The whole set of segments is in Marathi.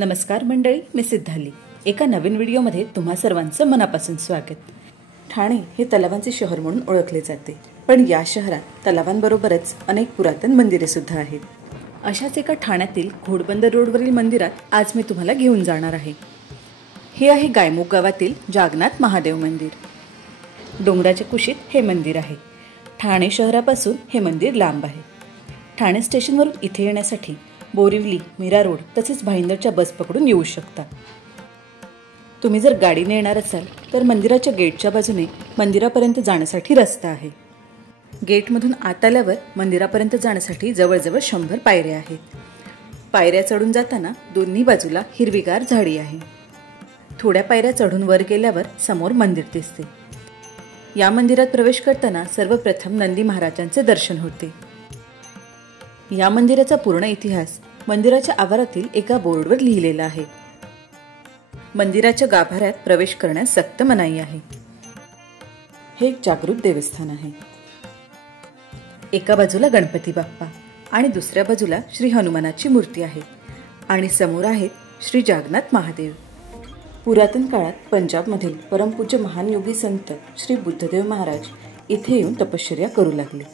नमस्कार मंडळी, मी सिद्धाली. एका नवीन व्हिडिओमध्ये तुम्हा सर्वांचं मनापासून स्वागत. ठाणे हे तलावांचे शहर म्हणून ओळखले जाते, पण या शहरात तलावांबरोबरच अनेक पुरातन मंदिरे सुद्धा आहेत. अशाच एका ठाण्यातील घोडबंदर रोडवरील मंदिरात आज मी तुम्हाला घेऊन जाणार आहे. हे आहे गायमुख गावातील जागनाथ महादेव मंदिर. डोंगराच्या कुशीत हे मंदिर आहे. ठाणे शहरापासून हे मंदिर लांब आहे. ठाणे स्टेशनवरून इथे येण्यासाठी बोरिवली, मीरा रोड तसेच भाईंदरच्या बस पकडून येऊ शकता. तुम्ही जर गाडीने येणार असाल तर मंदिराच्या गेटच्या बाजूने मंदिरापर्यंत जाण्यासाठी रस्ता आहे. गेटमधून आत आल्यावर मंदिरापर्यंत जाण्यासाठी जवळजवळ 100 पायऱ्या आहेत. पायऱ्या चढून जाताना दोन्ही बाजूला हिरवीगार झाडी आहे. थोड्या पायऱ्या चढून वर गेल्यावर समोर मंदिर दिसते. या मंदिरात प्रवेश करताना सर्वप्रथम नंदी महाराजांचे दर्शन होते. या मंदिराचा पूर्ण इतिहास मंदिराच्या आवारातील एका बोर्डवर लिहिलेला आहे. मंदिराच्या गाभाऱ्यात प्रवेश करण्यास सक्त मनाई आहे. हे एक जागृत देवस्थान आहे. एका बाजूला गणपती बाप्पा आणि दुसऱ्या बाजूला श्री हनुमानाची मूर्ती आहे आणि समोर आहेत श्री जागनाथ महादेव. पुरातन काळात पंजाबमधील परमपूज्य महान योगी संत श्री बुद्धदेव महाराज इथे येऊन तपश्चर्या करू लागले.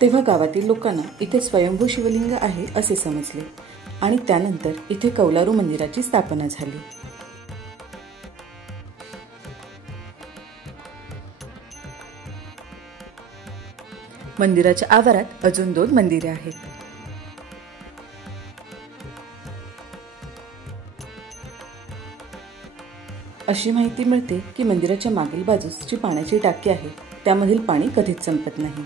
तेव्हा गावातील लोकांना इथे स्वयंभू शिवलिंग आहे असे समजले आणि त्यानंतर इथे कौलारू मंदिराची स्थापना झाली. मंदिराच्या आवारात अजून 2 मंदिरे आहेत. अशी माहिती मिळते की मंदिराच्या मागील बाजूस जी पाण्याची टाकी आहे त्यामधील पाणी कधीच संपत नाही,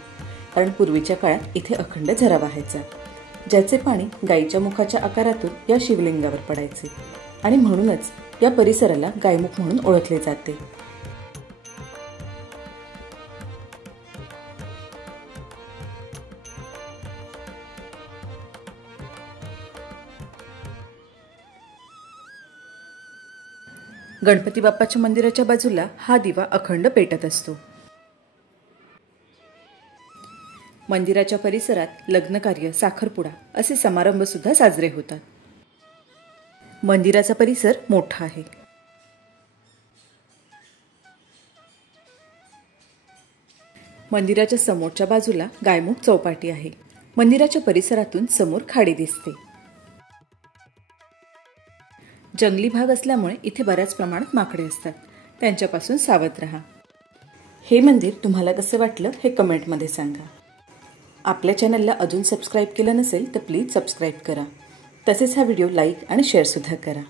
कारण पूर्वीच्या काळात इथे अखंड झरा वाहायचा, ज्याचे पाणी गायीच्या मुखाच्या आकारातून या शिवलिंगावर पडायचे आणि म्हणूनच या परिसराला गायमुख म्हणून ओळखले जाते. गणपती बाप्पाच्या मंदिराच्या बाजूला हा दिवा अखंड पेटत असतो. मंदिराच्या परिसरात लग्नकार्य, साखरपुडा असे समारंभ सुद्धा साजरे होतात. मंदिराचा परिसर मोठा आहे. मंदिराच्या समोरच्या बाजूला गायमुख चौपाटी आहे. मंदिराच्या परिसरातून समोर खाडी दिसते. जंगली भाग असल्यामुळे इथे बऱ्याच प्रमाणात माकडे असतात, त्यांच्यापासून सावध राहा. हे मंदिर तुम्हाला कसं वाटलं हे कमेंटमध्ये सांगा. आपल्या चॅनलला अजून सबस्क्राईब केलं नसेल तर प्लीज सबस्क्राईब करा. तसेच हा व्हिडिओ लाईक आणि शेअर सुद्धा करा.